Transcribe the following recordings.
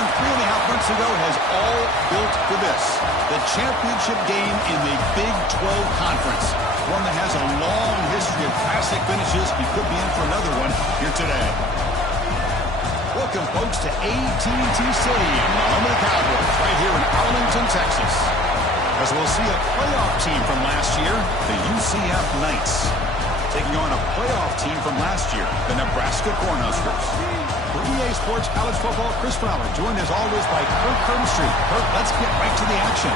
began 3.5 months ago has all built for this. The championship game in the Big 12 Conference. One that has a long history of classic finishes. He could be in for another one here today. Welcome, folks, to AT&T Stadium, home of the Cowboys, right here in Arlington, Texas. As we'll see a playoff team from last year, the UCF Knights, taking on a playoff team from last year, the Nebraska Cornhuskers. For EA Sports College Football, Chris Fowler, joined as always by Kirk Kirkstreet. Kirk, let's get right to the action.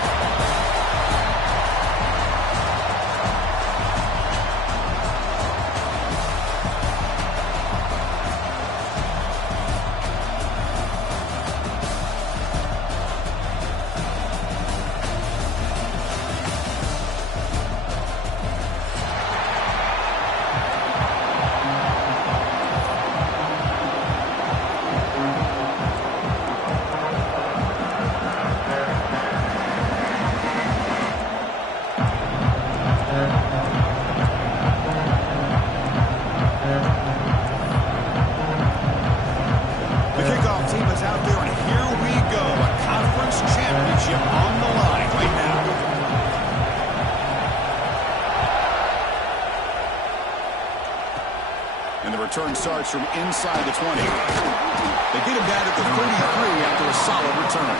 Return starts from inside the 20. They get him down at the 33 after a solid return.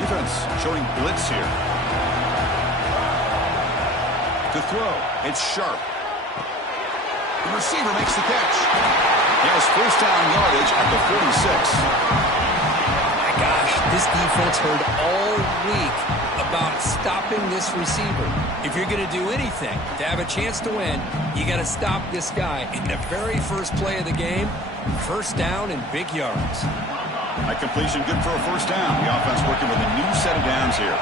Defense showing blitz here. To throw, it's Sharp. The receiver makes the catch. He has first down yardage at the 46. My gosh, this defense heard all week about stopping this receiver. If you're going to do anything to have a chance to win, you got to stop this guy. In the very first play of the game, first down and big yards. A completion good for a first down. The offense working with a new set of downs here.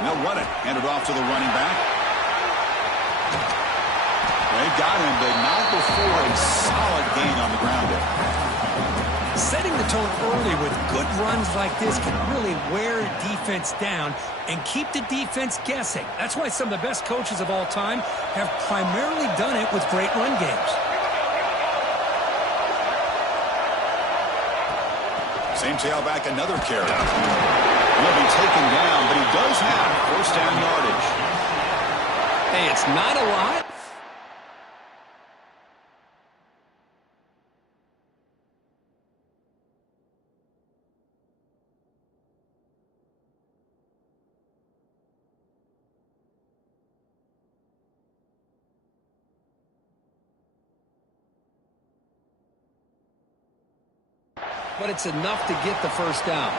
They'll run it. Hand it off to the running back. They got him, but not before a solid gain on the ground there. Setting the tone early with good runs like this can really wear defense down and keep the defense guessing. That's why some of the best coaches of all time have primarily done it with great run games. Same tailback, another carry. He'll be taken down, but he does have first down yardage. Hey, it's not a lot. But it's enough to get the first down.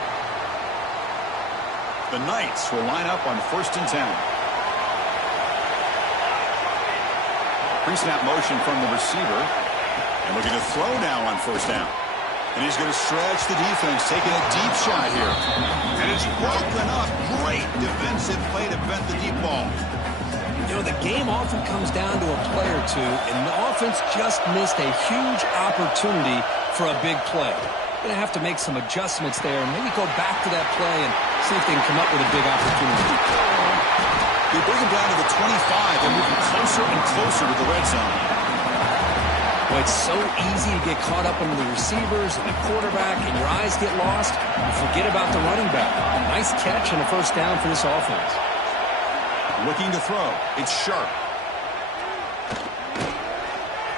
The Knights will line up on 1st and 10. Pre-snap motion from the receiver. And looking to throw now on first down. And he's going to stretch the defense, taking a deep shot here. And it's broken up. Great defensive play to prevent the deep ball. You know, the game often comes down to a play or two, and the offense just missed a huge opportunity for a big play. Going to have to make some adjustments there and maybe go back to that play and see if they can come up with a big opportunity. They bring him down to the 25 and moving closer and closer to the red zone. Well, it's so easy to get caught up into the receivers and the quarterback, and your eyes get lost. You forget about the running back. Nice catch and a first down for this offense. Looking to throw. It's Sharp.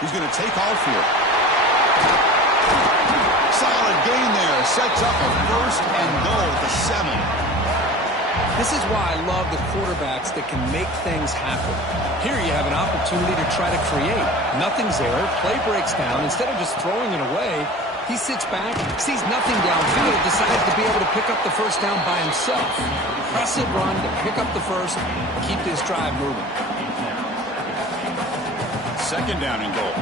He's going to take off here. Solid gain there. Sets up a first and goal at the 7. This is why I love the quarterbacks that can make things happen. Here you have an opportunity to try to create. Nothing's there. Play breaks down. Instead of just throwing it away, he sits back, sees nothing downfield, decides to be able to pick up the first down by himself. Impressive run to pick up the first, keep this drive moving. 2nd down and goal.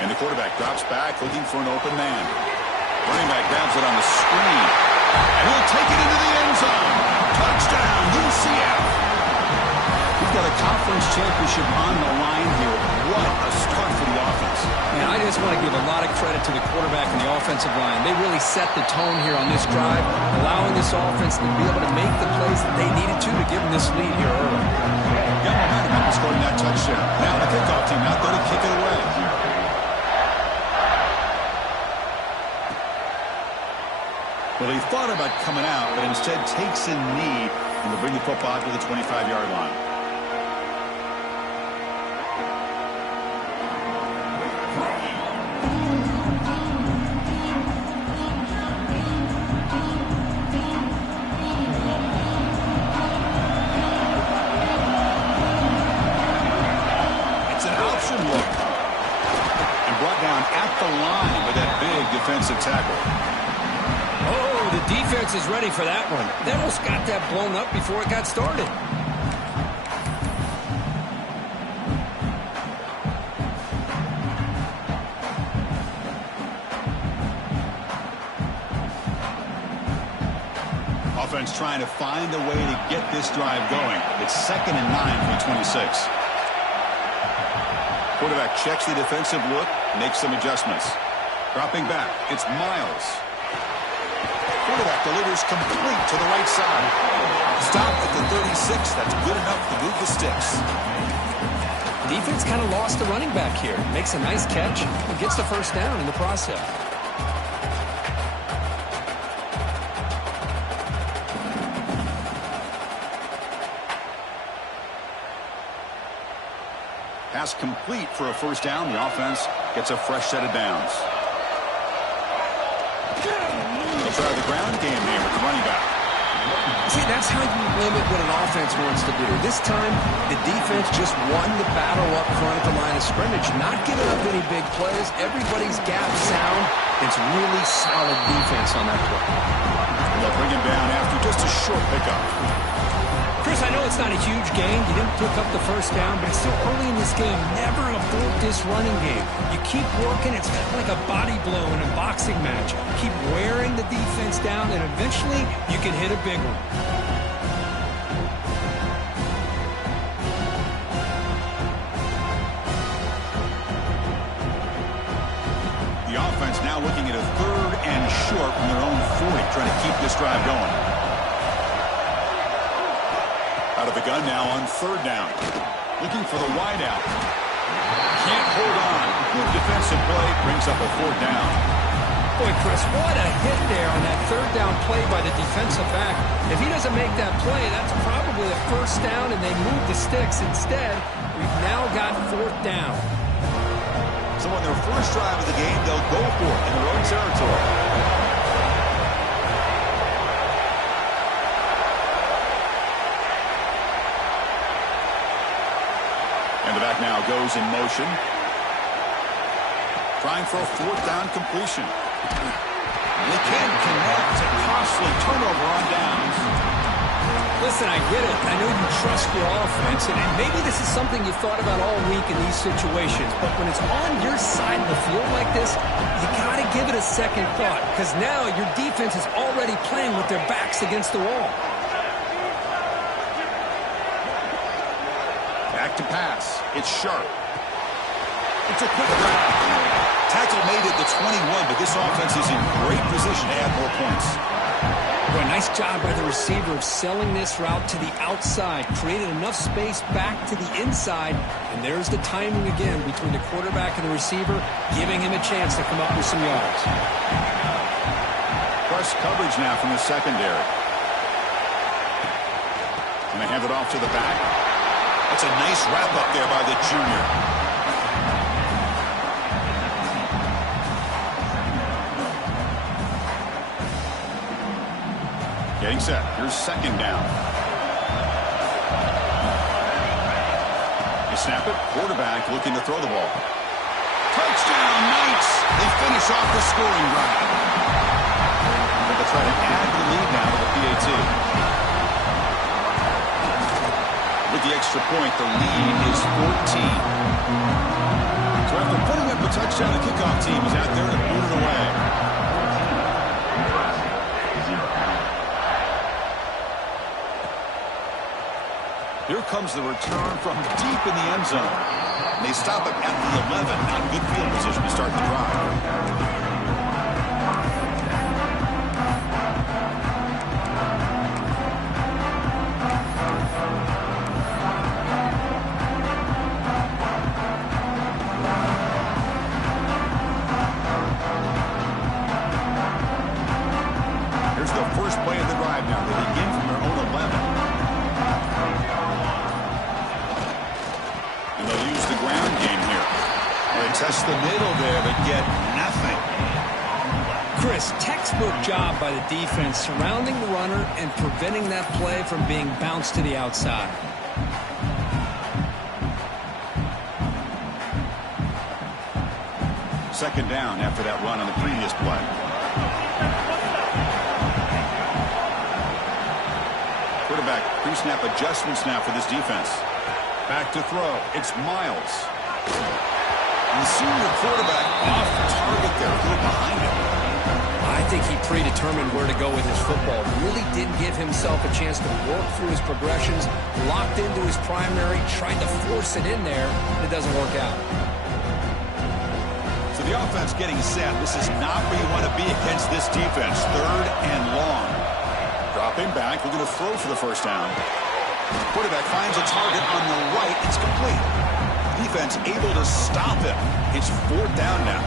And the quarterback drops back looking for an open man. Running back grabs it on the screen. And he'll take it into the end zone. Touchdown, UCF. We've got a conference championship on the line here. What a start for the offense. And I just want to give a lot of credit to the quarterback and the offensive line. They really set the tone here on this drive, allowing this offense to be able to make the plays that they needed to give them this lead here early. Got momentum after scoring that touchdown. Now the kickoff team out there to kick it away. Well, he thought about coming out, but instead takes a knee and will bring the football out to the 25-yard line. It's an option look. And brought down at the line with that big defensive tackle. Oh, the defense is ready for that one. They almost got that blown up before it got started. Offense trying to find a way to get this drive going. It's 2nd and 9 from the 26. Quarterback checks the defensive look, makes some adjustments. Dropping back, it's Miles. Quarterback delivers complete to the right side. Stop at the 36. That's good enough to move the sticks. Defense kind of lost the running back here. Makes a nice catch and gets the first down in the process. Pass complete for a first down. The offense gets a fresh set of downs. They'll try the ground game here with the running back. See, that's how you limit what an offense wants to do. This time, the defense just won the battle up front at the line of scrimmage. Not giving up any big plays. Everybody's gap sound. It's really solid defense on that play. And they'll bring him down after just a short pickup. Chris, I know it's not a huge gain. You didn't pick up the first down, but it's still early in this game. Never abort this running game. You keep working. It's kind of like a body blow in a boxing match. Keep wearing the defense down, and eventually you can hit a big one. The offense now looking at a 3rd and short from their own 40, trying to keep this drive going. Out of the gun now on 3rd down. Looking for the wideout. Can't hold on. Good defensive play brings up a 4th down. Boy, Chris, what a hit there on that 3rd down play by the defensive back. If he doesn't make that play, that's probably a first down, and they move the sticks. Instead, we've now got 4th down. So on their first drive of the game, they'll go for it in their own territory. And the back now goes in motion. Trying for a 4th down completion. They can't connect. A costly turnover on downs. Listen, I get it. I know you trust your offense, and maybe this is something you thought about all week in these situations, but when it's on your side of the field like this, you got to give it a second thought, because now your defense is already playing with their backs against the wall. Back to pass. It's sharp. It's a quick grab. Tackle made at the 21, but this offense is in great position to add more points. Boy, nice job by the receiver of selling this route to the outside, created enough space back to the inside, and there's the timing again between the quarterback and the receiver, giving him a chance to come up with some yards. Press coverage now from the secondary. And they hand it off to the back. That's a nice wrap-up there by the junior. Getting set. Here's 2nd down. You snap it. Quarterback looking to throw the ball. Touchdown, Knights! They finish off the scoring drive. They'll try to add the lead now to the PAT. With the extra point, the lead is 14. So after putting up a The touchdown and kickoff team is out there to boot it away. Here comes the return from deep in the end zone. They stop it at the 11. Not good field position to start the drive. Here's the first play of the drive now. They begin from their own 11. And they'll use the ground game here. They test the middle there, but get nothing. Chris, textbook job by the defense surrounding the runner and preventing that play from being bounced to the outside. Second down after that run on the previous play. Quarterback pre-snap adjustments now for this defense. Back to throw. It's Miles. And the senior quarterback off target there. A little behind him. I think he predetermined where to go with his football. Really didn't give himself a chance to work through his progressions. Locked into his primary. Tried to force it in there. And it doesn't work out. So the offense getting set. This is not where you want to be against this defense. Third and long. Dropping back. We're going to throw for the first down. Quarterback finds a target on the right. It's complete. Defense able to stop him. It's fourth down now.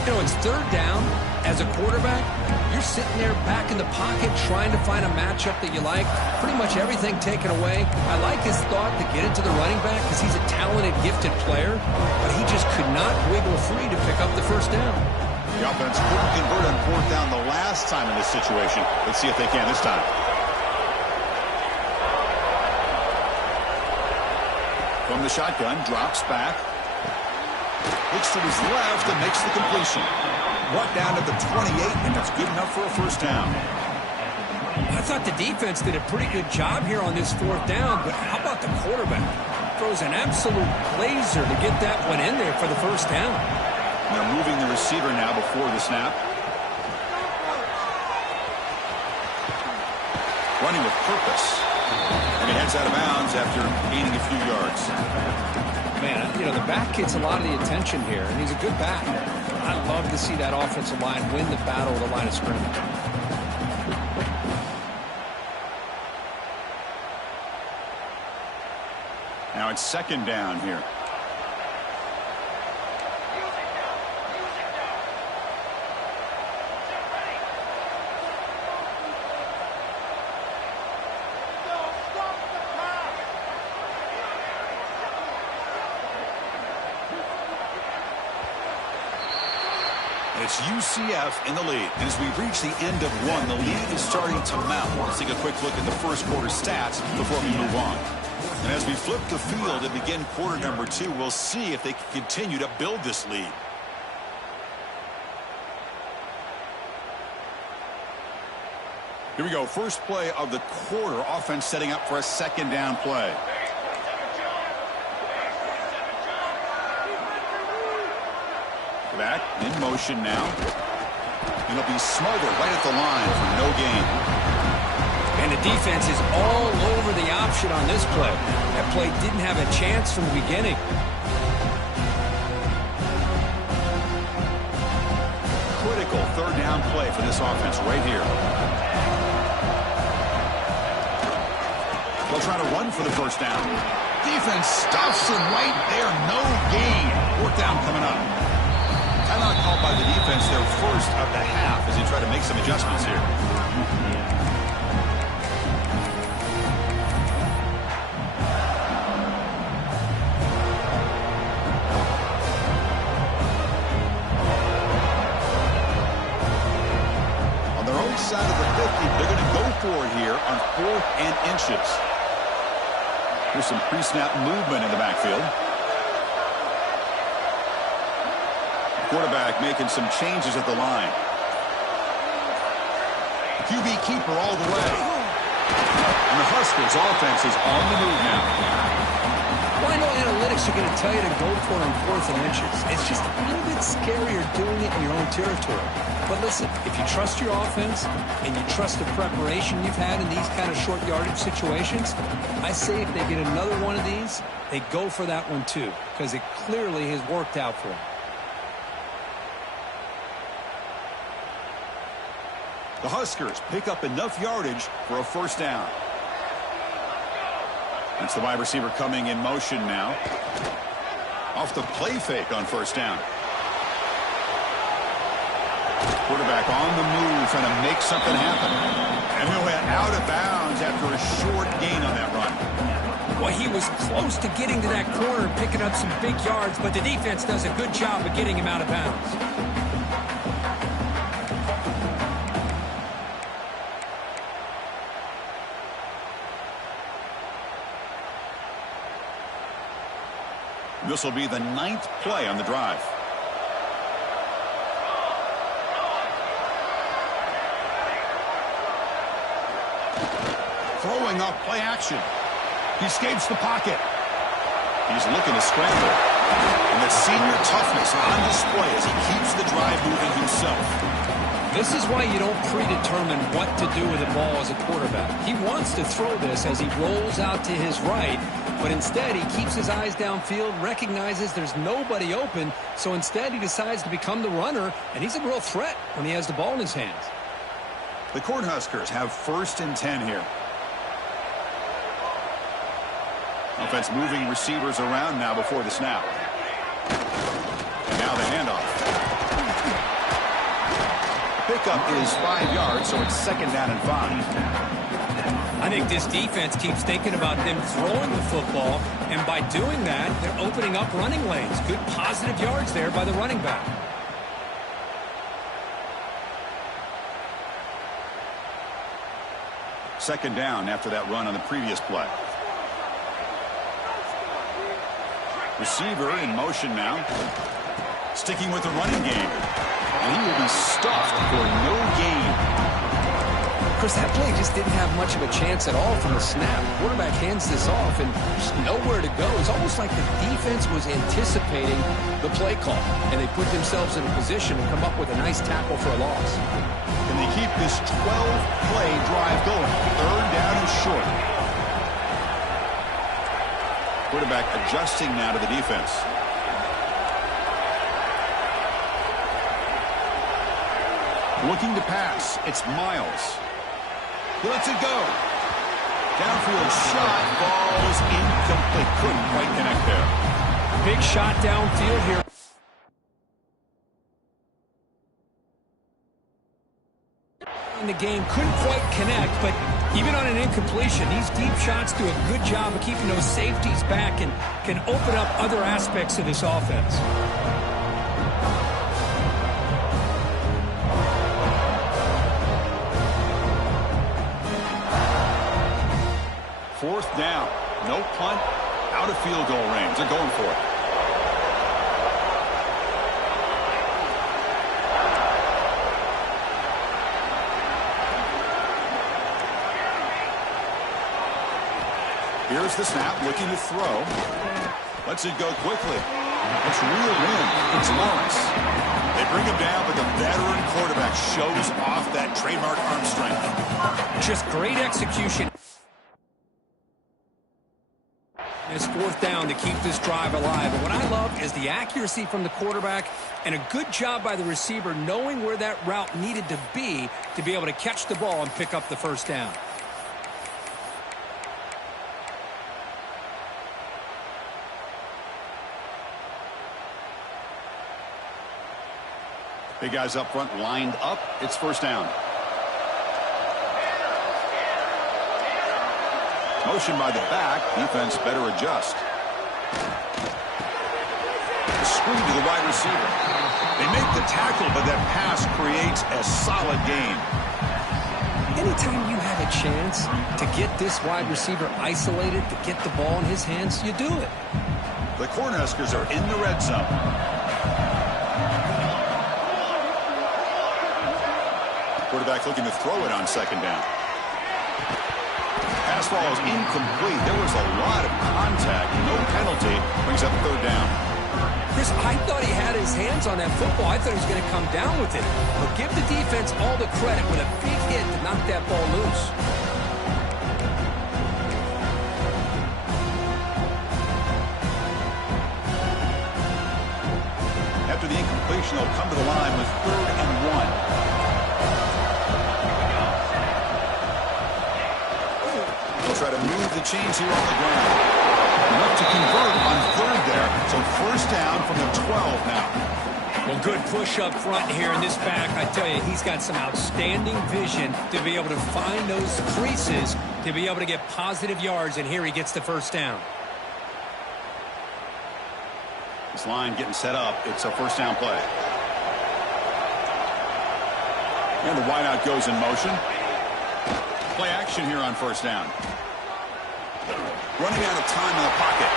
You know, it's third down. As a quarterback, you're sitting there back in the pocket trying to find a matchup that you like. Pretty much everything taken away. I like his thought to get it to the running back because he's a talented, gifted player. But he just could not wiggle free to pick up the first down. The offense couldn't convert on fourth down the last time in this situation. Let's see if they can this time. From the shotgun, drops back. Looks to his left and makes the completion. Brought down at the 28, and that's good enough for a first down. I thought the defense did a pretty good job here on this fourth down, but how about the quarterback? Throws an absolute laser to get that one in there for the first down. They're moving the receiver now before the snap. Running with purpose. And he heads out of bounds after gaining a few yards. Man, you know, the back gets a lot of the attention here, and he's a good back. I love to see that offensive line win the battle of the line of scrimmage. Now it's second down here. It's UCF in the lead. And as we reach the end of one, the lead is starting to mount. Let's take a quick look at the first quarter stats before we move on. And as we flip the field and begin quarter number two, we'll see if they can continue to build this lead. Here we go. First play of the quarter. Offense setting up for a second down play. Back in motion now. And it'll be smothered right at the line for no gain. And the defense is all over the option on this play. That play didn't have a chance from the beginning. Critical third down play for this offense right here. They'll try to run for the first down. Defense stuffs him right there. No gain. Fourth down coming up. Timeout called by the defense their first of the half as they try to make some adjustments here. On their own side of the 50, they're going to go for it here on 4th and inches. Here's some pre-snap movement in the backfield. Quarterback making some changes at the line. QB keeper all the way. And the Huskers offense is on the move now. Well, I know analytics analytics are going to tell you to go for it on 4th and inches. It's just a little bit scarier doing it in your own territory. But listen, if you trust your offense and you trust the preparation you've had in these kind of short yardage situations, I say if they get another one of these, they go for that one too, because it clearly has worked out for them. The Huskers pick up enough yardage for a first down. It's the wide receiver coming in motion now. Off the play fake on first down. Quarterback on the move, trying to make something happen. And he'll head out of bounds after a short gain on that run. Well, he was close to getting to that corner and picking up some big yards, but the defense does a good job of getting him out of bounds. This will be the 9th play on the drive. Throwing off play action. He escapes the pocket. He's looking to scramble. And the senior toughness on display as he keeps the drive moving himself. This is why you don't predetermine what to do with the ball as a quarterback. He wants to throw this as he rolls out to his right, but instead he keeps his eyes downfield, recognizes there's nobody open, so instead he decides to become the runner, and he's a real threat when he has the ball in his hands. The Cornhuskers have 1st and 10 here. Offense moving receivers around now before the snap. And now the handoff. Pickup is 5 yards, so it's 2nd down and 5. I think this defense keeps thinking about them throwing the football, and by doing that, they're opening up running lanes. Good positive yards there by the running back. Second down after that run on the previous play. Receiver in motion now. Sticking with the running game. And he will be stuffed for no gain. Of course, that play just didn't have much of a chance at all from the snap. The quarterback hands this off, and there's nowhere to go. It's almost like the defense was anticipating the play call, and they put themselves in a position to come up with a nice tackle for a loss. Can they keep this 12-play drive going? 3rd down and short. Quarterback adjusting now to the defense. Looking to pass. It's Miles. He lets it go. Downfield shot falls incomplete. Couldn't quite connect there. Big shot downfield here. In the game, couldn't quite connect, but even on an incompletion, these deep shots do a good job of keeping those safeties back and can open up other aspects of this offense. 4th down. No punt. Out of field goal range. They're going for it. Here's the snap, looking to throw. Lets it go quickly. It's reeled in. It's Lawrence. They bring him down, but the veteran quarterback shows off that trademark arm strength. Just great execution. It's 4th down to keep this drive alive. And what I love is the accuracy from the quarterback and a good job by the receiver knowing where that route needed to be able to catch the ball and pick up the first down. Big guys up front lined up. It's 1st down. Motion by the back. Defense better adjust. Screen to the wide receiver. They make the tackle, but that pass creates a solid gain. Anytime you have a chance to get this wide receiver isolated, to get the ball in his hands, you do it. The Cornhuskers are in the red zone. Quarterback looking to throw it on 2nd down. Pass ball is incomplete. There was a lot of contact. No penalty. Brings up his hands on that football. I thought he was going to come down with it. But give the defense all the credit with a big hit to knock that ball loose. After the incompletion, they'll come to the line with 3rd and 1. They'll try to move the chains here on the ground. Look to convert on 3rd there. So 1st down from the 12 now. Well, good push up front here in this back. I tell you, he's got some outstanding vision to be able to find those creases, to be able to get positive yards, and here he gets the 1st down. This line getting set up. It's a 1st down play. And the wideout goes in motion. Play action here on 1st down. Running out of time in the pocket.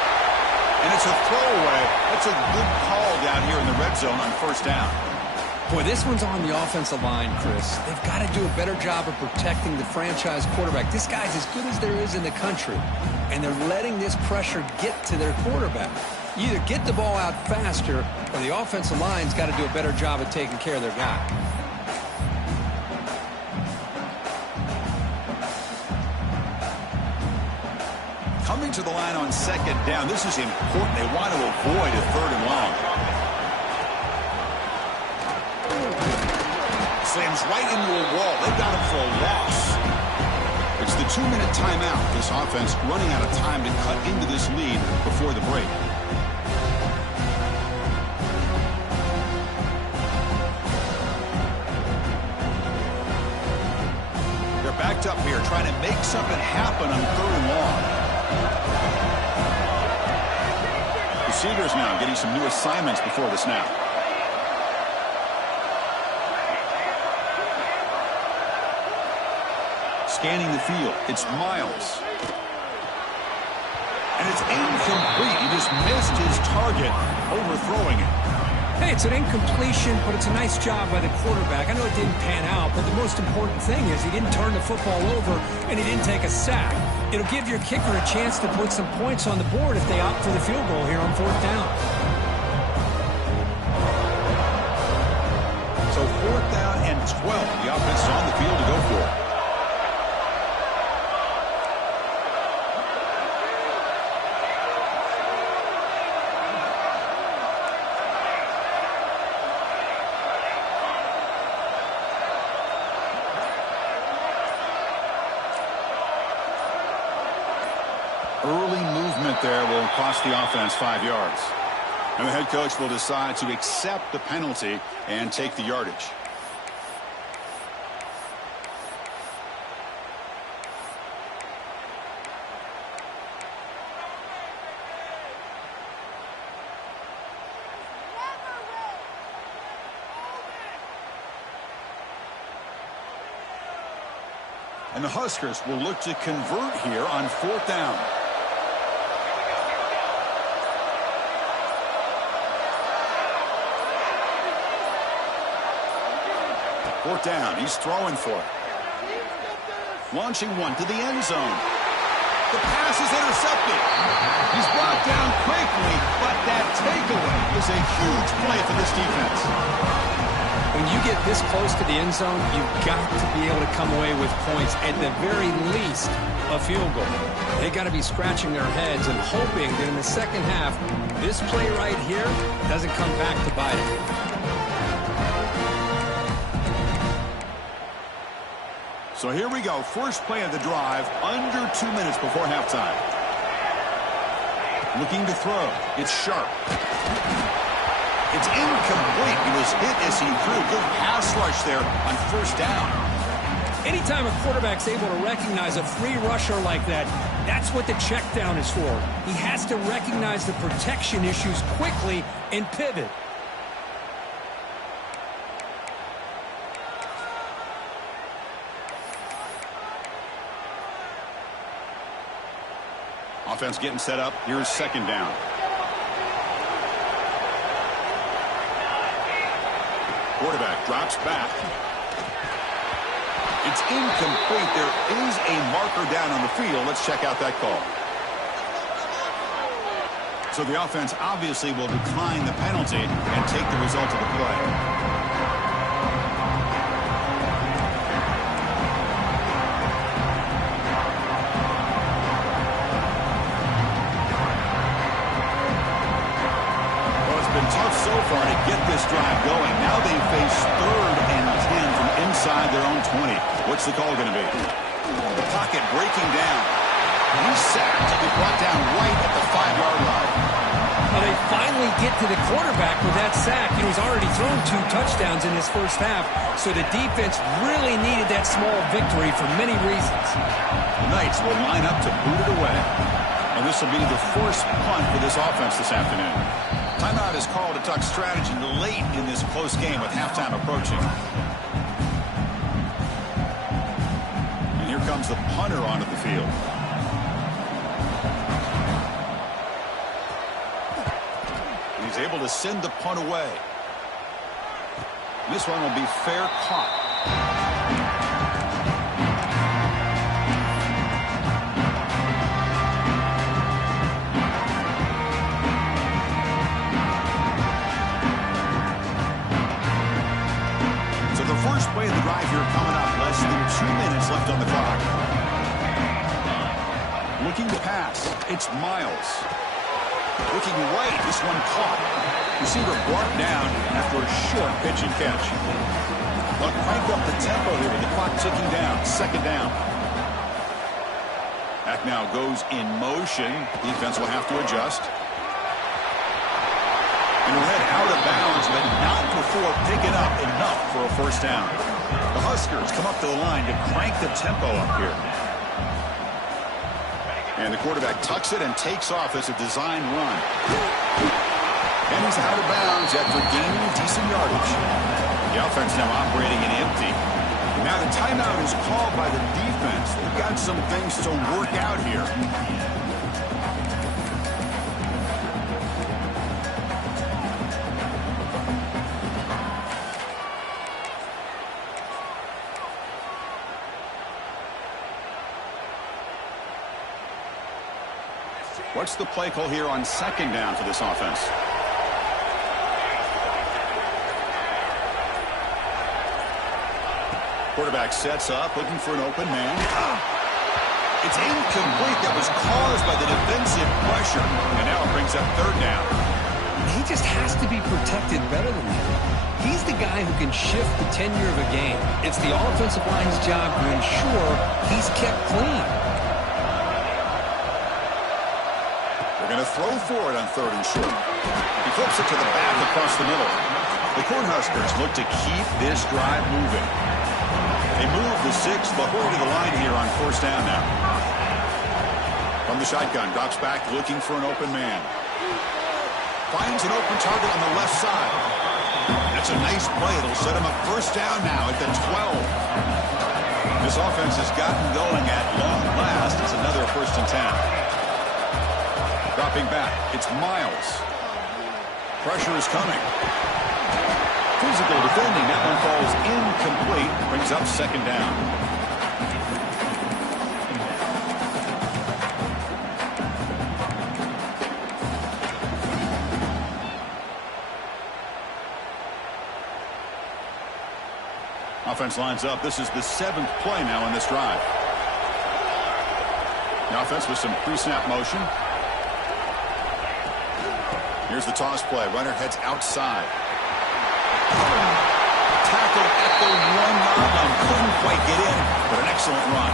And it's a throwaway. That's a good call down here in the red zone on 1st down. Boy, this one's on the offensive line, Chris. They've got to do a better job of protecting the franchise quarterback. This guy's as good as there is in the country. And they're letting this pressure get to their quarterback. You either get the ball out faster, or the offensive line's got to do a better job of taking care of their guy. Coming to the line on 2nd down. This is important. They want to avoid a 3rd and long. Slams right into a wall. They've got him for a loss. It's the 2-minute timeout. This offense running out of time to cut into this lead before the break. They're backed up here trying to make something happen on 3rd and long. Receivers now getting some new assignments before the snap. Scanning the field. It's Miles. And it's incomplete. He just missed his target, overthrowing it. Hey, it's an incompletion, but it's a nice job by the quarterback. I know it didn't pan out, but the most important thing is he didn't turn the football over and he didn't take a sack. It'll give your kicker a chance to put some points on the board if they opt for the field goal here on 4th down. So 4th down and 12. The offense is on the field to go for it. Early movement there will cost the offense 5 yards. And the head coach will decide to accept the penalty and take the yardage. And the Huskers will look to convert here on 4th down. 4th down. He's throwing for it. Launching one to the end zone. The pass is intercepted. He's brought down quickly, but that takeaway is a huge play for this defense. When you get this close to the end zone, you've got to be able to come away with points, at the very least, a field goal. They got to be scratching their heads and hoping that in the second half, this play right here doesn't come back to bite it. So here we go. First play of the drive, under 2 minutes before halftime. Looking to throw. It's Sharp. It's incomplete. He was hit as he threw. Good pass rush there on 1st down. Anytime a quarterback's able to recognize a free rusher like that, that's what the check down is for. He has to recognize the protection issues quickly and pivot. Offense getting set up. Here's 2nd down. Quarterback drops back. It's incomplete. There is a marker down on the field. Let's check out that call. So the offense obviously will decline the penalty and take the result of the play. Well, it's been tough so far to get this drive going. Now they face 3rd and 10 from inside their own 20. What's the call going to be? The pocket breaking down. He's sacked. He'll be brought down right at the 5-yard line. Well, they finally get to the quarterback with that sack. He's already thrown 2 touchdowns in his first half, so the defense really needed that small victory for many reasons. The Knights will line up to boot it away. And this will be the first punt for this offense this afternoon. Timeout is called to talk strategy late in this close game with halftime approaching. And here comes the punter onto the field. He's able to send the punt away. This one will be fair caught. So the first play of the drive here coming up. Less than 2 minutes left on the clock. Looking to pass. It's Miles. Looking right, this one caught. Receiver brought down after a short pitch and catch. They'll crank up the tempo here with the clock ticking down. 2nd down. Back now goes in motion. Defense will have to adjust. And we'll head out of bounds, but not before picking up enough for a 1st down. The Huskers come up to the line to crank the tempo up here. And the quarterback tucks it and takes off as a design run. And he's out of bounds after gaining decent yardage. The offense now operating in empty. And now the timeout is called by the defense. They've got some things to work out here. What's the play call here on 2nd down for this offense? Quarterback sets up, looking for an open man. It's incomplete. That was caused by the defensive pressure. And now it brings up 3rd down. He just has to be protected better than that. He's the guy who can shift the tenure of a game. It's the offensive line's job to ensure he's kept clean. They're going to throw for it on 3rd and short. He flips it to the back across the middle. The Cornhuskers look to keep this drive moving. They move the 6th, but hurry to the line here on 1st down now. From the shotgun, drops back looking for an open man. Finds an open target on the left side. That's a nice play. It'll set him up 1st down now at the 12. This offense has gotten going at long last. It's another 1st and 10. Dropping back, it's Miles. Pressure is coming. Physical defending, that one falls incomplete. Brings up 2nd down. Offense lines up. This is the 7th play now in this drive. The offense with some pre-snap motion. Here's the toss play. Runner heads outside. Tackled at the 1-yard line. Couldn't quite get in, but an excellent run.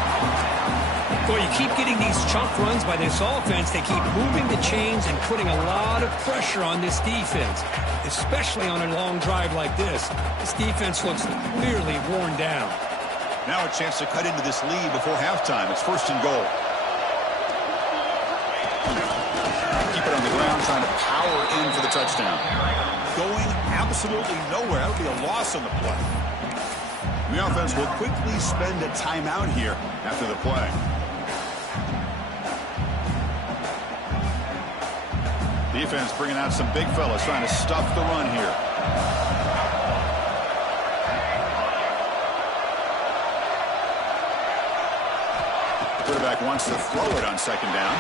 Boy, you keep getting these chunk runs by this offense. They keep moving the chains and putting a lot of pressure on this defense, especially on a long drive like this. This defense looks clearly worn down. Now a chance to cut into this lead before halftime. It's 1st and goal. Keep it on the ground, trying to power in for the touchdown. Going absolutely nowhere. That would be a loss on the play. The offense will quickly spend a timeout here after the play. Defense bringing out some big fellas, trying to stuff the run here. Quarterback wants to throw it on 2nd down.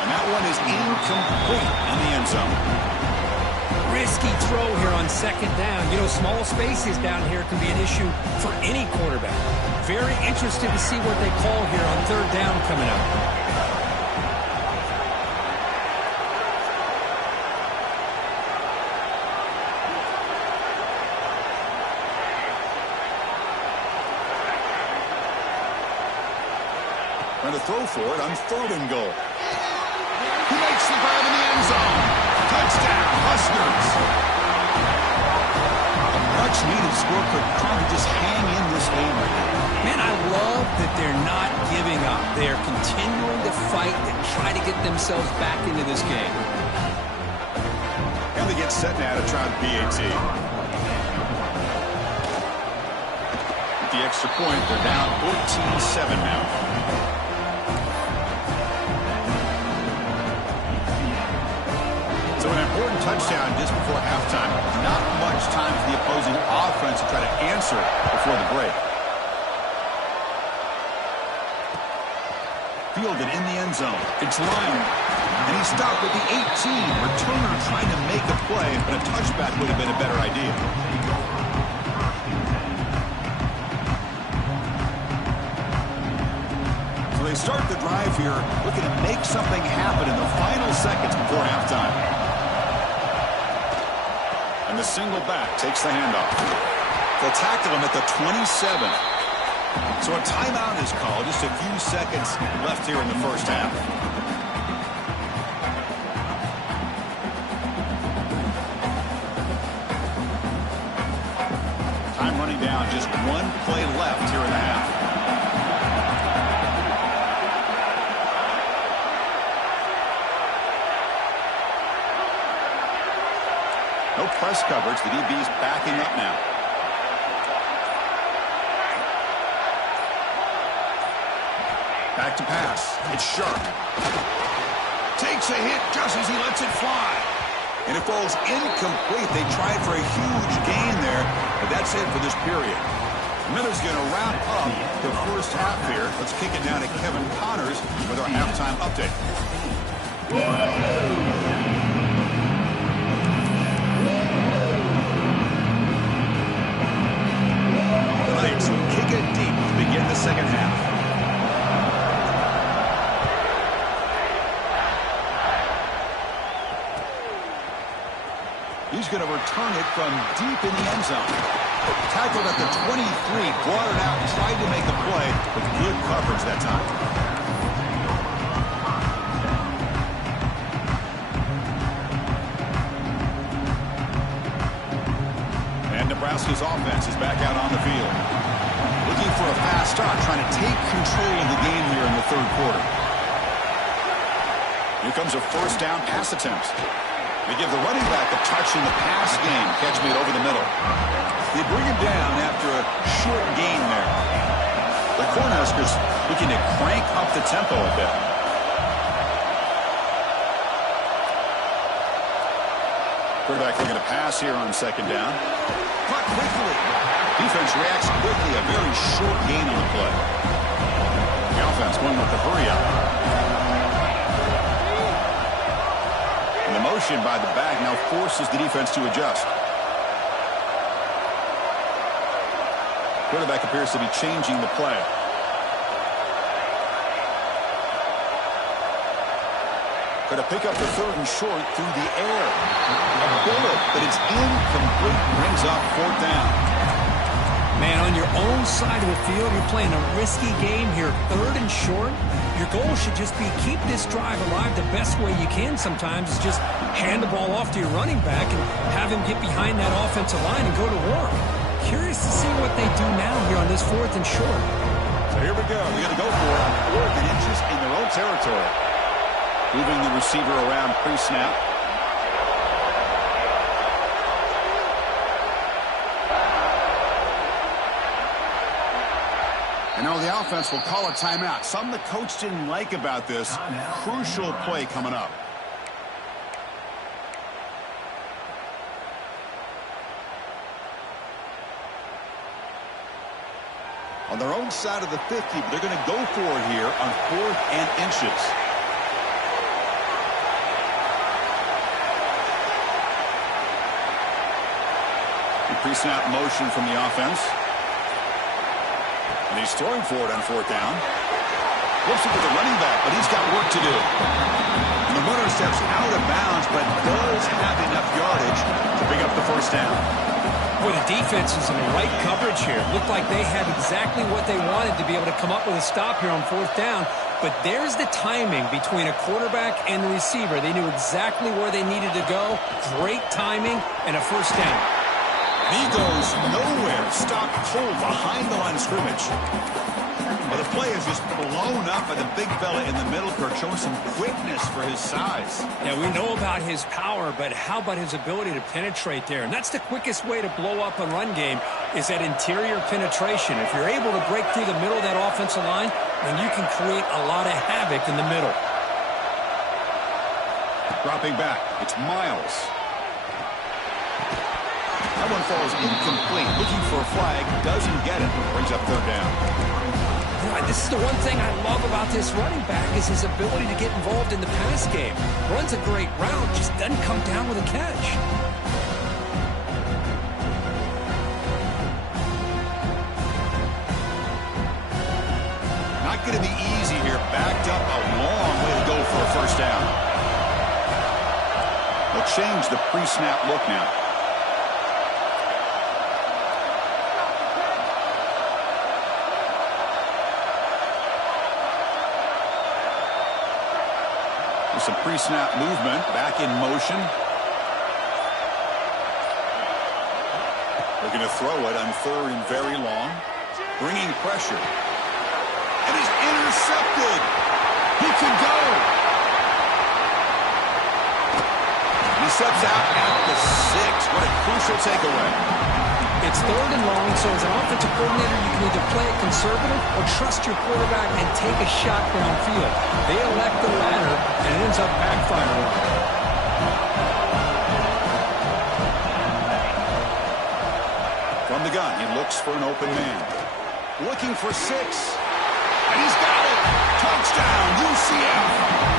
And that one is incomplete in the end zone. Risky throw here on second down. You know, small spaces down here can be an issue for any quarterback. Very interested to see what they call here on third down coming up. Trying to throw for it on third and goal. He makes the grab in the end zone. Touchdown, Huskers. A much-needed score for trying to just hang in this game right now. Man, I love that they're not giving up. They are continuing to fight and try to get themselves back into this game. And they get set now to try the PAT. With the extra point, they're down 14-7 now. So an important touchdown just before halftime. Not much time for the opposing offense to try to answer before the break. Fielded in the end zone. It's Lyon. And he's stopped at the 18. Returner trying to make a play, but a touchback would have been a better idea. So they start the drive here, looking to make something happen in the final seconds before halftime. And the single back takes the handoff. They'll tackle him at the 27. So a timeout is called. Just a few seconds left here in the first half. Time running down. Just one play left here in the half. No press coverage. The DB's backing up now. Back to pass. It's Sharp. Takes a hit just as he lets it fly. And it falls incomplete. They tried for a huge gain there, but that's it for this period. Miller's going to wrap up the first half here. Let's kick it down to Kevin Connors with our halftime update. So kick it deep to begin the second half. He's going to return it from deep in the end zone. Tackled at the 23, brought it out, tried to make a play, with good coverage that time. And Nebraska's offense is back out on the field. Looking for a fast start, trying to take control of the game here in the third quarter. Here comes a first down pass attempt. They give the running back a touch in the pass game. Catch made over the middle. They bring him down after a short gain there. The Cornhuskers looking to crank up the tempo a bit. Quarterback looking to pass here on second down. Caught quickly. Defense reacts quickly. A very short gain on the play. The offense going with the hurry up. And the motion by the back now forces the defense to adjust. Quarterback appears to be changing the play. Going to pick up the third and short through the air. A bullet, but it's incomplete. Brings up fourth down. Man, on your own side of the field, you're playing a risky game here. Third and short. Your goal should just be keep this drive alive the best way you can sometimes is just hand the ball off to your running back and have him get behind that offensive line and go to work. Curious to see what they do now here on this fourth and short. So here we go. They're going to go for it. 4th and inches in their own territory. Moving the receiver around pre-snap. And now the offense will call a timeout. Something the coach didn't like about this. Crucial play coming up. On their own side of the 50, but they're going to go for it here on 4th and inches. pre-snap motion from the offense. And he's throwing for it on fourth down. Looks like the running back, but he's got work to do. And the runner steps out of bounds, but does have enough yardage to pick up the first down. Boy, the defense is in the right coverage here. Looked like they had exactly what they wanted to be able to come up with a stop here on fourth down. But there's the timing between a quarterback and the receiver. They knew exactly where they needed to go. Great timing and a first down. And he goes nowhere. Stopped cold behind the line of scrimmage. Well, the play is just blown up by the big fella in the middle, Kirk, showing some quickness for his size. Yeah, we know about his power, but how about his ability to penetrate there? And that's the quickest way to blow up a run game is that interior penetration. If you're able to break through the middle of that offensive line, then you can create a lot of havoc in the middle. Dropping back, it's Miles. That one falls incomplete. Looking for a flag, doesn't get it. Brings up third down. This is the one thing I love about this running back is his ability to get involved in the pass game. Runs a great route, just doesn't come down with a catch. Not going to be easy here. Backed up a long way to go for a first down. They'll change the pre-snap look now. Some pre-snap movement, back in motion. Looking to throw it on third and very long. Bringing pressure. And he's intercepted. He can go. He steps out at the 6. What a crucial takeaway. It's third and long, so as an offensive coordinator, you can either play it conservative or trust your quarterback and take a shot downfield. They elect the latter, and it ends up backfiring. From the gun, he looks for an open man. Looking for 6. And he's got it. Touchdown, UCF.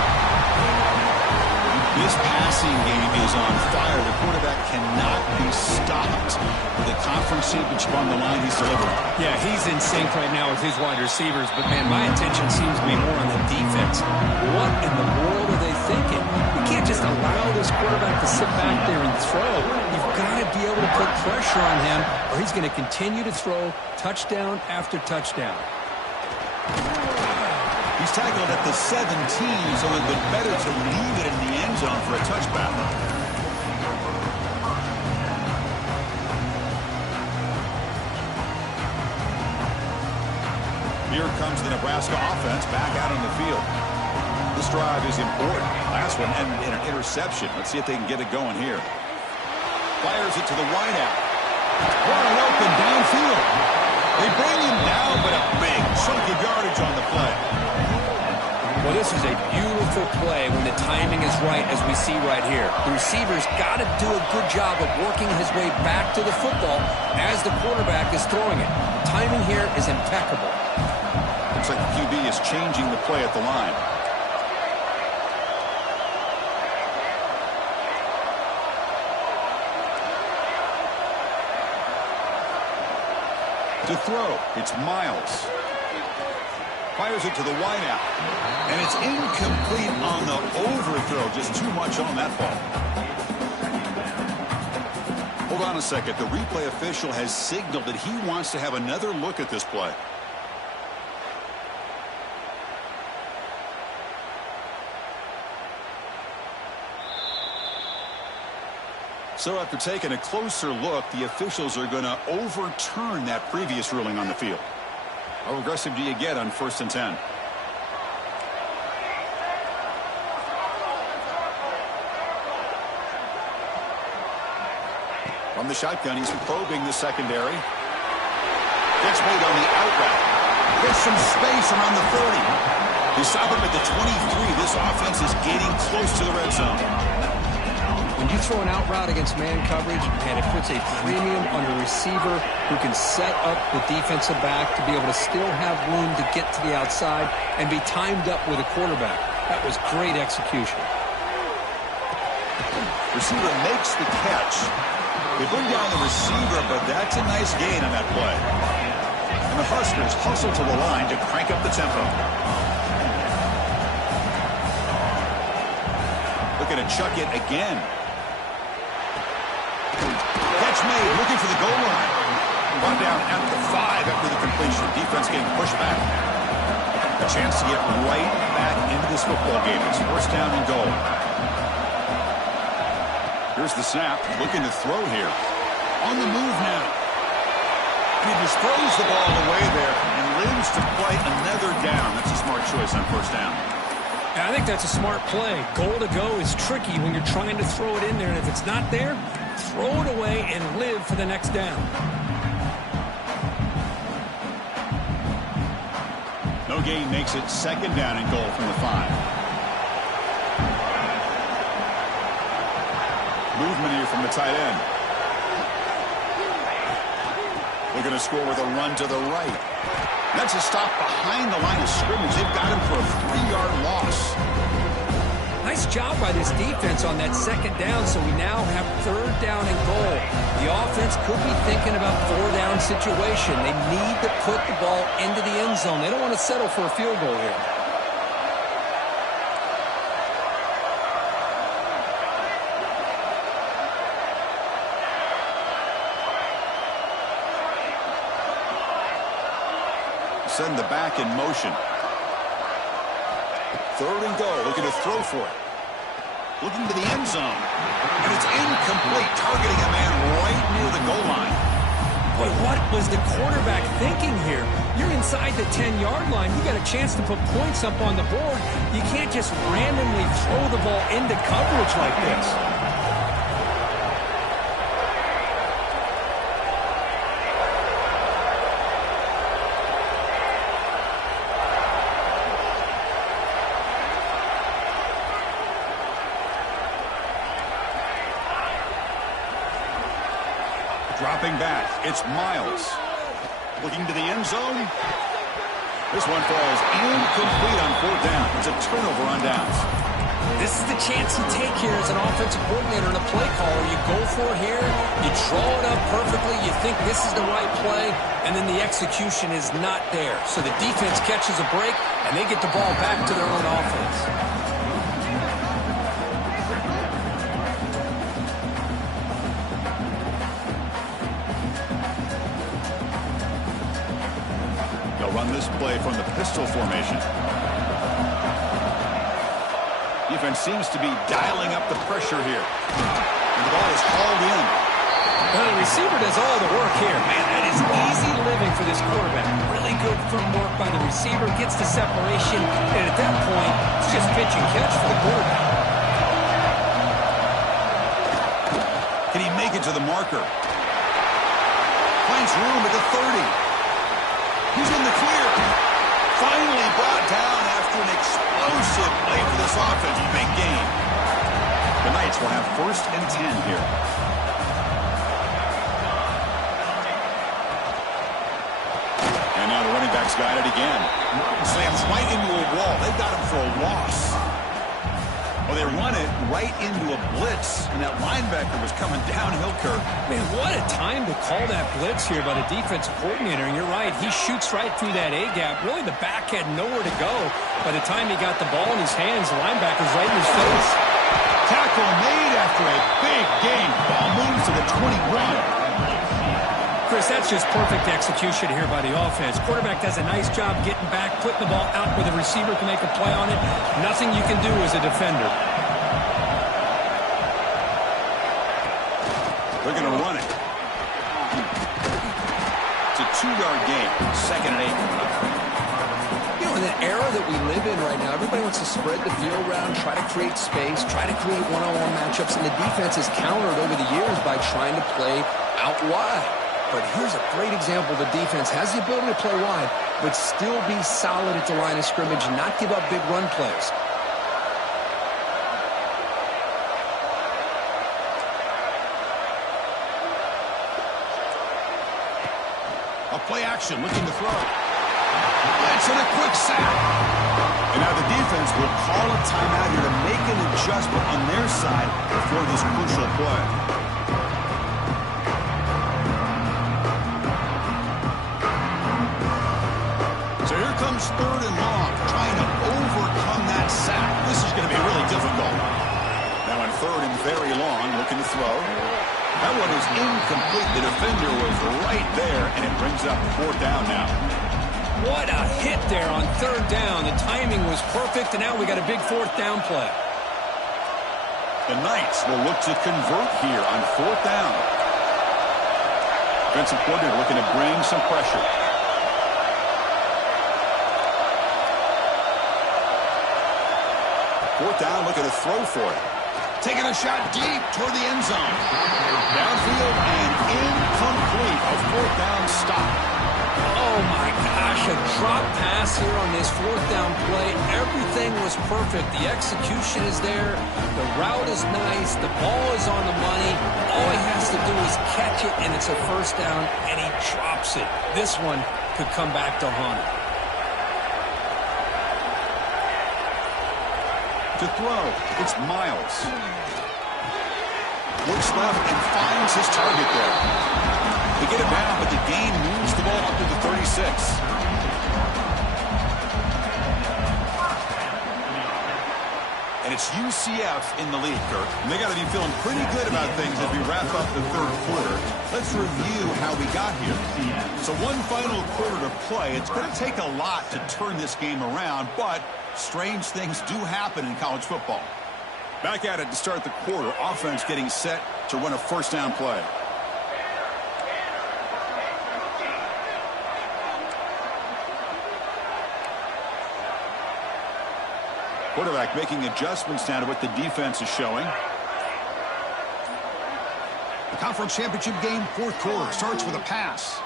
This passing game is on fire. The quarterback cannot be stopped. With the conference championship on the line, he's delivering. Yeah, he's in sync right now with his wide receivers. But, man, my attention seems to be more on the defense. What in the world are they thinking? You can't just allow this quarterback to sit back there and throw. You've got to be able to put pressure on him, or he's going to continue to throw touchdown after touchdown. He's tackled at the 17, so it would have been better to leave it in the end zone for a touchback. Here comes the Nebraska offense back out on the field. This drive is important. Last one ended in an interception. Let's see if they can get it going here. Fires it to the wideout. Wide open downfield. They bring him down, but a big chunk of yardage on the play. Well, this is a beautiful play when the timing is right, as we see right here. The receiver's got to do a good job of working his way back to the football as the quarterback is throwing it. The timing here is impeccable. Looks like the QB is changing the play at the line. To throw, it's Miles. Fires it to the wideout. And it's incomplete on the overthrow. Just too much on that ball. Hold on a second. The replay official has signaled that he wants to have another look at this play. So after taking a closer look, the officials are going to overturn that previous ruling on the field. How aggressive do you get on 1st and 10? From the shotgun, he's probing the secondary. Gets made on the out route. Gets some space around the 30. They stop him at the 23. This offense is getting close to the red zone. When you throw an out route against man coverage, and it puts a premium on the receiver who can set up the defensive back to be able to still have room to get to the outside and be timed up with a quarterback. That was great execution. Receiver makes the catch. They bring down the receiver, but that's a nice gain on that play. And the Huskers hustle to the line to crank up the tempo. Looking to chuck it again. Catch made, looking for the goal line. Run down at the 5 after the completion. Defense getting pushed back. A chance to get right back into this football game. It's first down and goal. Here's the snap. Looking to throw here. On the move now. He just throws the ball away there and lives to play another down. That's a smart choice on first down. I think that's a smart play. Goal to go is tricky when you're trying to throw it in there. And if it's not there, throw it away and live for the next down. No gain makes it second down and goal from the 5. Movement here from the tight end. Looking to score with a run to the right. That's a stop behind the line of scrimmage. They've got him for a 3-yard loss. Nice job by this defense on that second down, so we now have third down and goal. The offense could be thinking about 4-down situation. They need to put the ball into the end zone. They don't want to settle for a field goal here. Send the back in motion. Third and goal, looking to throw for it. Looking to the end zone. And it's incomplete, targeting a man right near the goal line. Boy, what was the quarterback thinking here? You're inside the 10-yard line. You got a chance to put points up on the board. You can't just randomly throw the ball into coverage like this. Dropping back, it's Miles. Looking to the end zone. This one falls incomplete on fourth down. It's a turnover on downs. This is the chance you take here as an offensive coordinator and a play caller. You go for it here. You draw it up perfectly. You think this is the right play, and then the execution is not there. So the defense catches a break, and they get the ball back to their own offense. Run this play from the pistol formation. Defense seems to be dialing up the pressure here. And the ball is hauled in. Well, the receiver does all the work here. Man, that is easy living for this quarterback. Really good firm work by the receiver. Gets the separation. And at that point, it's just pitch and catch for the quarterback. Can he make it to the marker? Finds room at the 30. He's in the clear. Finally brought down after an explosive play for this offense. Big game. The Knights will have first and 10 here. And now the running back's got it again. Slams right into a wall. They've got him for a loss. Well, they run it right into a blitz, and that linebacker was coming downhill, Kirk. Man, what a time to call that blitz here by the defensive coordinator. And you're right, he shoots right through that A-gap. Really, the back had nowhere to go. By the time he got the ball in his hands, the linebacker's right in his face. Tackle made after a big game. Ball moves to the 21. Chris, that's just perfect execution here by the offense. Quarterback does a nice job getting back, putting the ball out where the receiver can make a play on it. Nothing you can do as a defender. They're going to run it. It's a 2-yard gain, second and 8. You know, in the era that we live in right now, everybody wants to spread the field around, try to create space, try to create one-on-one matchups, and the defense has countered over the years by trying to play out wide. But here's a great example. The defense has the ability to play wide, but still be solid at the line of scrimmage and not give up big run plays. A play action, looking to throw. Blitz and a quick sack. And now the defense will call a timeout here to make an adjustment on their side before this crucial play. So here comes 3rd and long, trying to overcome that sack. This is going to be really difficult. Now on 3rd and very long, looking to throw. That one is incomplete. The defender was right there, and it brings up 4th down now. What a hit there on 3rd down. The timing was perfect, and now we got a big 4th down play. The Knights will look to convert here on 4th down. Defensive coordinator looking to bring some pressure. Fourth down, looking to throw for it. Taking a shot deep toward the end zone. Downfield and incomplete. A 4th down stop. Oh, my gosh, a drop pass here on this 4th down play. Everything was perfect. The execution is there. The route is nice. The ball is on the money. All he has to do is catch it, and it's a 1st down, and he drops it. This one could come back to haunt him. To throw, it's Miles. Looks left and finds his target there. They get it down, but the gain moves the ball up to the 36. And it's UCF in the lead, Kirk. And they got to be feeling pretty good about things as we wrap up the 3rd quarter. Let's review how we got here. So one final quarter to play. It's going to take a lot to turn this game around, but strange things do happen in college football. Back at it to start the quarter. Offense getting set to run a 1st down play. Quarterback making adjustments now to what the defense is showing. The conference championship game, 4th quarter, starts with a pass.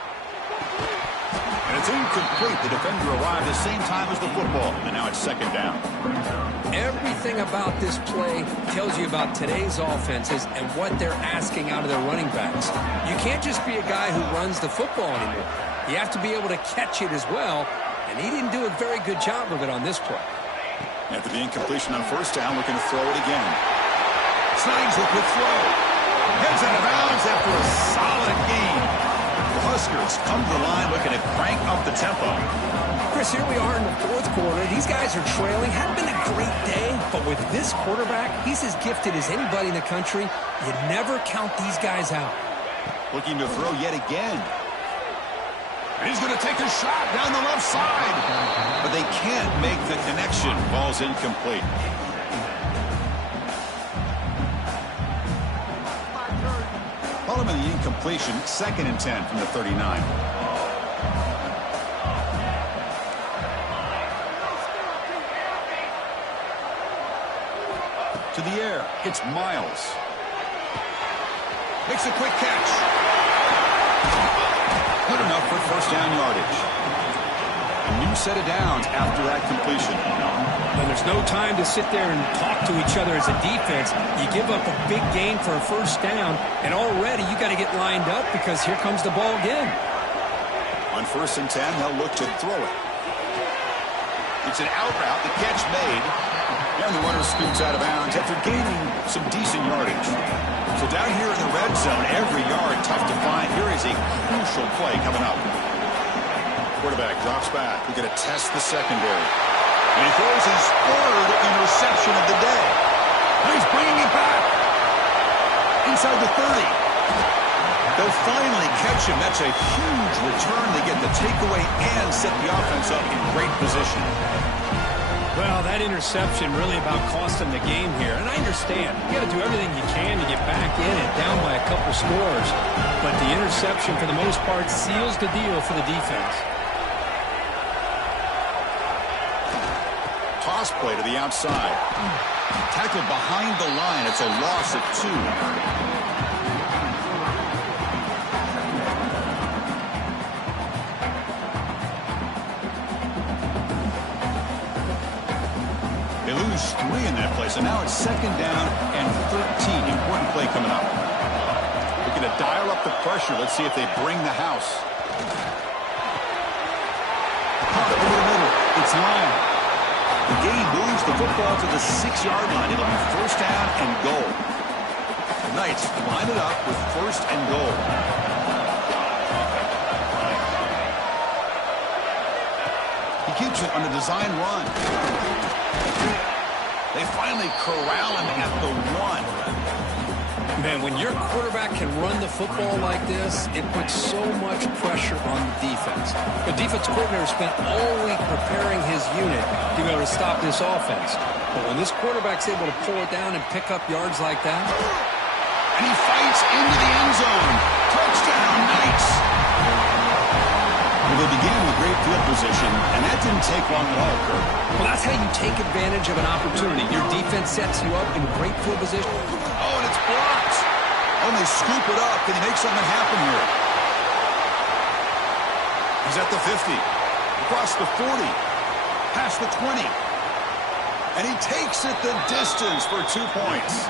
And it's incomplete. The defender arrived the same time as the football, and now it's 2nd down. Everything about this play tells you about today's offenses and what they're asking out of their running backs. You can't just be a guy who runs the football anymore. You have to be able to catch it as well, and he didn't do a very good job of it on this play. After the incompletion on 1st down, looking to throw it again. Snags it with throw. Heads out of bounds after a solid gain. The Huskers come to the line looking to crank up the tempo. Chris, here we are in the 4th quarter. These guys are trailing. Hadn't been a great day, but with this quarterback, he's as gifted as anybody in the country. You never count these guys out. Looking to throw yet again. And he's going to take a shot down the left side. But they can't make the connection. Ball's incomplete. Following the incompletion, 2nd and 10 from the 39. To the air, it's Miles. Makes a quick catch. Good enough for 1st down yardage. A new set of downs after that completion. And there's no time to sit there and talk to each other as a defense. You give up a big gain for a 1st down, and already you got to get lined up because here comes the ball again. On 1st and 10, they'll look to throw it. It's an out route, the catch made, and the runner scoots out of bounds after gaining some decent yardage. So down here in the red zone, every yard tough to find. Here is a crucial play coming up. Quarterback drops back. We're going to test the secondary. And he throws his 3rd interception of the day. And he's bringing it back. Inside the 30. They'll finally catch him. That's a huge return. They get the takeaway and set the offense up in great position. Well, that interception really about cost them the game here. And I understand. You got to do everything you can to get back in and down by a couple scores. But the interception, for the most part, seals the deal for the defense. Toss play to the outside. Tackled behind the line. It's a loss of 2. They lose 3 in that play, so now it's 2nd down and 13. Important play coming up. Looking to dial up the pressure. Let's see if they bring the house. Pop it over the middle. It's Lyon. The gain moves the football to the 6-yard line. It'll be first down and goal. The Knights line it up with first and goal. He keeps it on a design run. They finally corral him at the 1. Man, when your quarterback can run the football like this, it puts so much pressure on the defense. The defense coordinator spent all week preparing his unit to be able to stop this offense. But when this quarterback's able to pull it down and pick up yards like that. And he fights into the end zone. Touchdown, Knights. Well, they began with great field position, and that didn't take long at all, Kirk. Well, that's how you take advantage of an opportunity. Your defense sets you up in great field position. Oh, and it's blocked. Oh, and they scoop it up. Can he make something happen here? He's at the 50. Across the 40. Past the 20. And he takes it the distance for 2 points.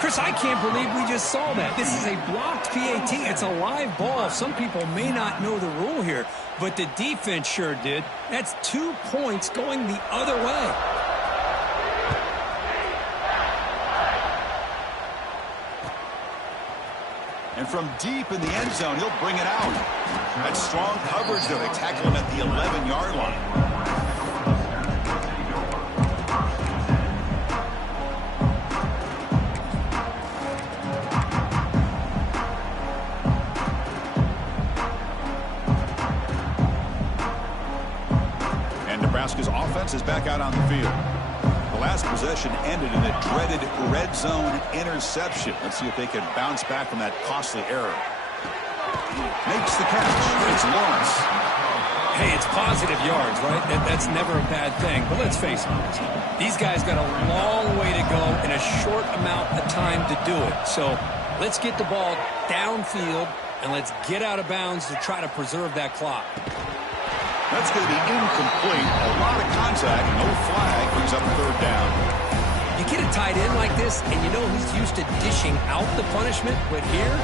Chris, I can't believe we just saw that. This is a blocked PAT. It's a live ball. Some people may not know the rule here, but the defense sure did. That's 2 points going the other way. And from deep in the end zone, he'll bring it out. That's strong coverage, though. They tackle him at the 11-yard line. Nebraska's offense is back out on the field. The last possession ended in a dreaded red zone interception. Let's see if they can bounce back from that costly error. Makes the catch. It's Lawrence. Hey, it's positive yards, right? That's never a bad thing. But let's face it, these guys got a long way to go in a short amount of time to do it. So let's get the ball downfield, and let's get out of bounds to try to preserve that clock. That's going to be incomplete. A lot of contact. No flag. Brings up third down. You get a tight end like this, and you know he's used to dishing out the punishment. But here,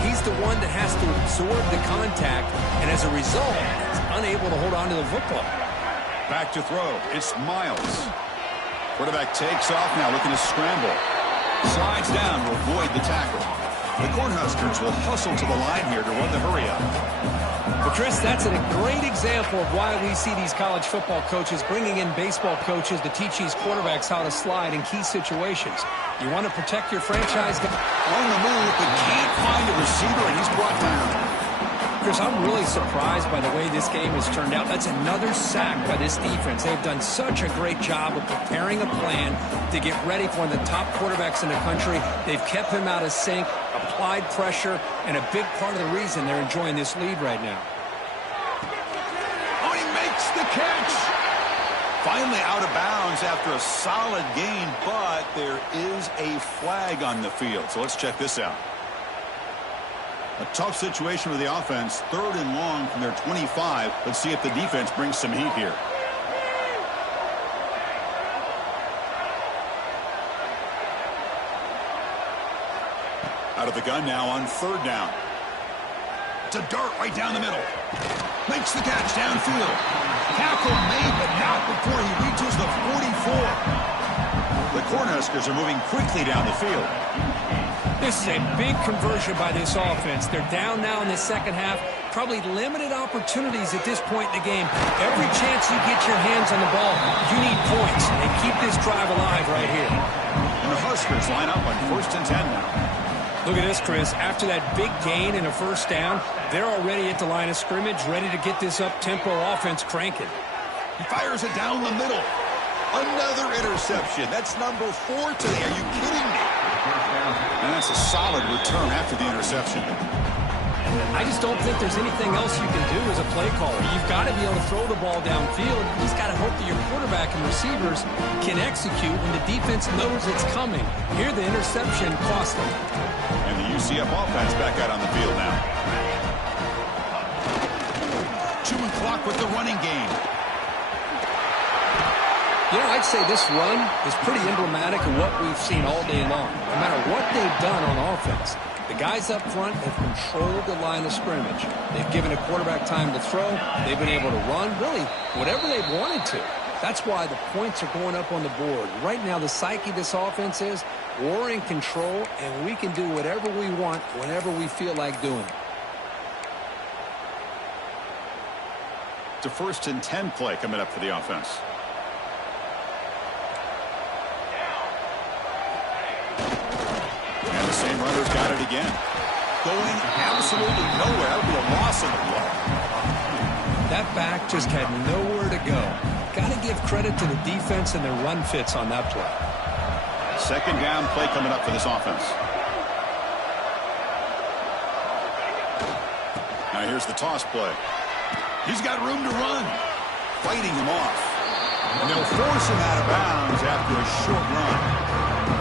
he's the one that has to absorb the contact. And as a result, he's unable to hold on to the football. Back to throw. It's Miles. Quarterback takes off now, looking to scramble. Slides down to avoid the tackle. The Cornhuskers will hustle to the line here to run the hurry-up. But, Chris, that's a great example of why we see these college football coaches bringing in baseball coaches to teach these quarterbacks how to slide in key situations. You want to protect your franchise. On the move, but can't find a receiver, and he's brought down. Chris, I'm really surprised by the way this game has turned out. That's another sack by this defense. They've done such a great job of preparing a plan to get ready for one of the top quarterbacks in the country. They've kept him out of sync, applied pressure, and a big part of the reason they're enjoying this lead right now. Oh, he makes the catch. Finally out of bounds after a solid gain, but there is a flag on the field. So let's check this out. A tough situation with the offense. 3rd and long from their 25. Let's see if the defense brings some heat here. Out of the gun now on 3rd down. It's a dart right down the middle. Makes the catch downfield. Tackle made, but not before he reaches the 44. The Cornhuskers are moving quickly down the field. This is a big conversion by this offense. They're down now in the second half. Probably limited opportunities at this point in the game. Every chance you get your hands on the ball, you need points. And keep this drive alive right here. And the Huskers line up on 1st and 10 now. Look at this, Chris. After that big gain and a first down, they're already at the line of scrimmage, ready to get this up-tempo offense cranking. He fires it down the middle. Another interception. That's number 4 today. Are you kidding me? And that's a solid return after the interception. I just don't think there's anything else you can do as a play caller. You've got to be able to throw the ball downfield. You just got to hope that your quarterback and receivers can execute when the defense knows it's coming. Here, the interception cost them. And the UCF offense back out on the field now. Chewing clock with the running game. You know, I'd say this run is pretty emblematic of what we've seen all day long. No matter what they've done on offense, The guys up front have controlled the line of scrimmage. They've given a quarterback time to throw. They've been able to run, really, whatever they've wanted to. That's why the points are going up on the board. Right now, the psyche of this offense is we're in control, and we can do whatever we want whenever we feel like doing it. It's a 1st and 10 play coming up for the offense. And the same runner's got it again. Going absolutely nowhere. That would be a loss in the play. That back just had nowhere to go. Got to give credit to the defense and their run fits on that play. 2nd down play coming up for this offense. Now here's the toss play. He's got room to run. Fighting him off. And they'll force him out of bounds after a short run.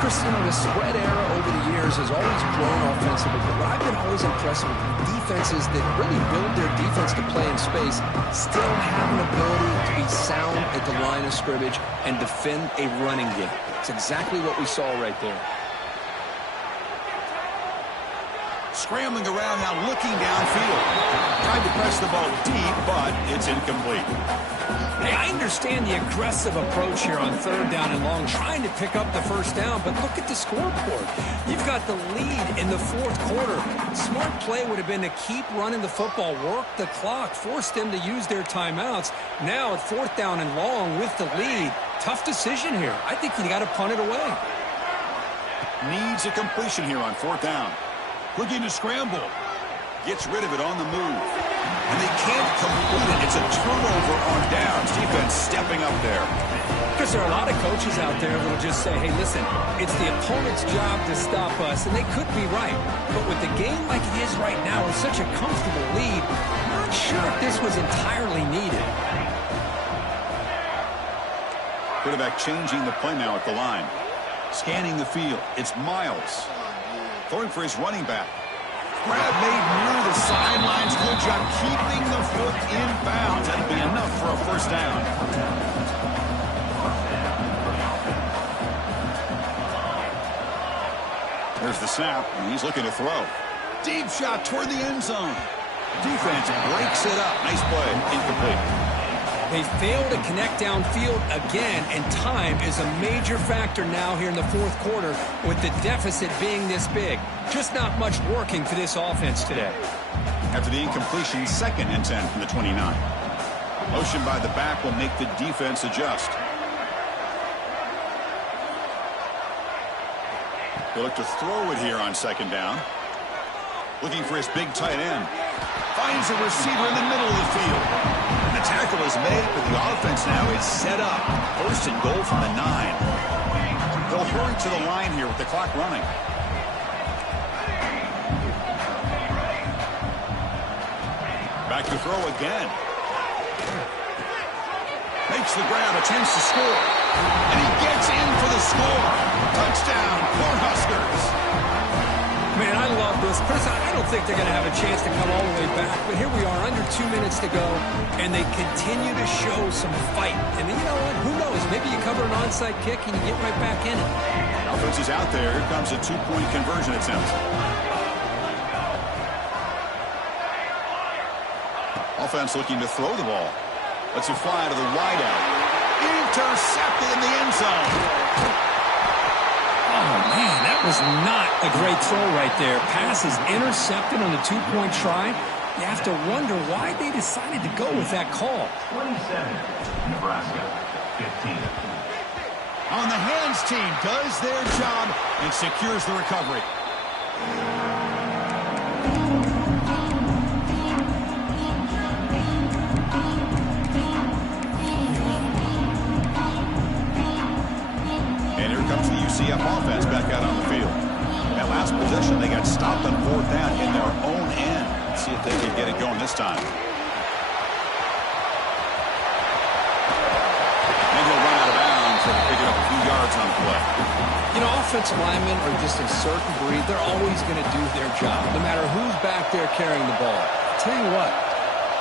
Chris, you know, the spread era over the years has always grown offensively, but what I've been always impressed with defenses that really build their defense to play in space still have an ability to be sound at the line of scrimmage and defend a running game. It's exactly what we saw right there. Scrambling around now, looking downfield. Tried to press the ball deep, but it's incomplete. Hey, I understand the aggressive approach here on 3rd down and long, trying to pick up the 1st down, but look at the scoreboard. You've got the lead in the 4th quarter. Smart play would have been to keep running the football, work the clock, force them to use their timeouts. Now at 4th down and long with the lead, tough decision here. I think you got to punt it away. Needs a completion here on 4th down. Looking to scramble. Gets rid of it on the move. And they can't complete it. It's a turnover on downs. Defense stepping up there. Because there are a lot of coaches out there that will just say, hey, listen, it's the opponent's job to stop us, and they could be right. But with the game like it is right now with such a comfortable lead, I'm not sure if this was entirely needed. Quarterback changing the play now at the line. Scanning the field. It's Miles. Throwing for his running back. Grab made near the sidelines. Good job keeping the foot in bounds. That'll be enough for a 1st down. There's the snap, and he's looking to throw. Deep shot toward the end zone. Defense breaks it up. Nice play. Incomplete. They fail to connect downfield again, and time is a major factor now here in the 4th quarter with the deficit being this big. Just not much working for this offense today. After the incompletion, 2nd and 10 from the 29. Motion by the back will make the defense adjust. He'll look to throw it here on 2nd down. Looking for his big tight end. Finds a receiver in the middle of the field. And the tackle is made, but the offense now is set up. 1st and goal from the 9. They'll hurry to the line here with the clock running. Back to throw again. Makes the grab, a chance to score. And he gets in for the score. Touchdown, Cornhuskers. Man, I love this. Chris, I don't think they're going to have a chance to come all the way back, but here we are, under 2 minutes to go, and they continue to show some fight. And you know what? Who knows? Maybe you cover an onside kick and you get right back in it. Offense is out there. Here comes a 2-point conversion attempt. Offense looking to throw the ball. Lets it fly to the wideout. Intercepted in the end zone. Oh, man, that was not a great throw right there. Pass is intercepted on the 2-point try. You have to wonder why they decided to go with that call. 27, Nebraska, 15. On the hands team does their job and secures the recovery. And here comes the UCF offense back out on the field. That last possession, they got stopped on 4th down in their own end. Let's see if they can get it going this time. And he'll run out of bounds and pick it up a few yards on the play. You know, offensive linemen are just a certain breed. They're always going to do their job, no matter who's back there carrying the ball. I'll tell you what,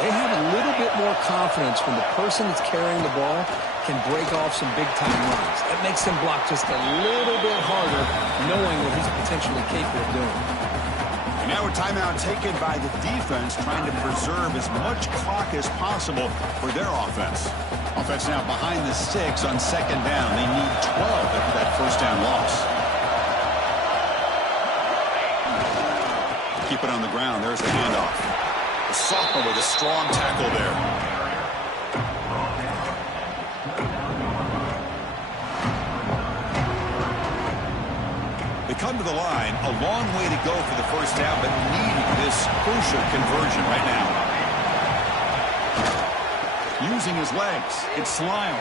they have a little bit more confidence when the person that's carrying the ball can break off some big-time runs. That makes them block just a little bit harder, knowing what he's potentially capable of doing. Now a timeout taken by the defense, trying to preserve as much clock as possible for their offense. Offense now behind the 6 on second down. They need 12 after that first down loss. Keep it on the ground. There's the handoff. The sophomore with a strong tackle there. They come to the line, a long way to go for the first down, but needing this crucial conversion right now. Using his legs, it's Lyle.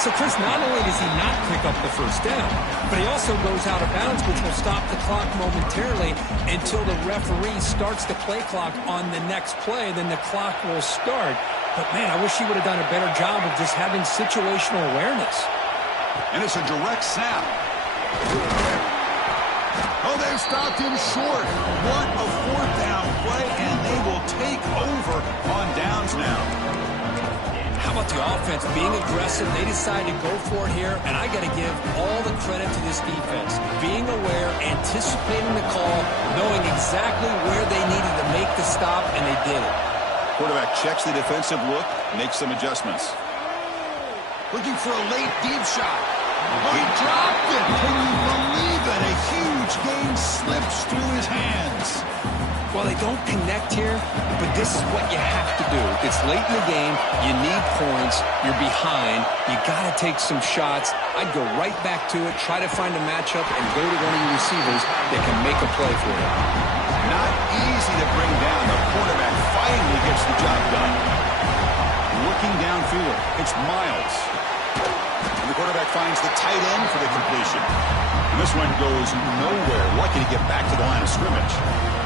So, Chris, not only does he not pick up the first down, but he also goes out of bounds, which will stop the clock momentarily until the referee starts the play clock on the next play. Then the clock will start. But, man, I wish he would have done a better job of just having situational awareness. And it's a direct snap. Oh, they stopped him short. What a fourth down play, and they will take over on downs now. How about the offense being aggressive? They decided to go for it here, and I got to give all the credit to this defense. Being aware, anticipating the call, knowing exactly where they needed to make the stop, and they did it. Quarterback checks the defensive look, makes some adjustments. Looking for a late deep shot. Oh, he dropped it. Can you believe it? A huge gain slips through his hands. Well, they don't connect here, but this is what you have to do. It's late in the game. You need points. You're behind. You got to take some shots. I'd go right back to it, try to find a matchup, and go to one of your receivers that can make a play for you. Not easy to bring down. The quarterback finally gets the job done. Looking downfield, it's Miles. And the quarterback finds the tight end for the completion. And this one goes nowhere. Lucky to get back to the line of scrimmage.